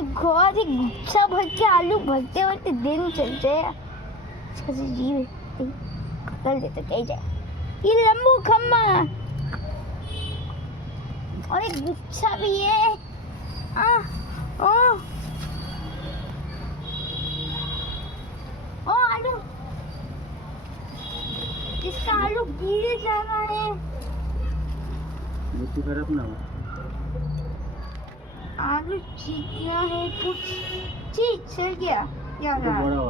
My God, ये गुच्छा भर के आलू भरते भरते दिन चल जाए। कैसे जीव कर देते कहीं जाए। ये लंबू खम्मा और एक गुच्छा भी है। आलू, इसका आलू गिर जा रहा है। मिट्टी खराब ना हो। आलू चिकना है कुछ चीज चल गया यार।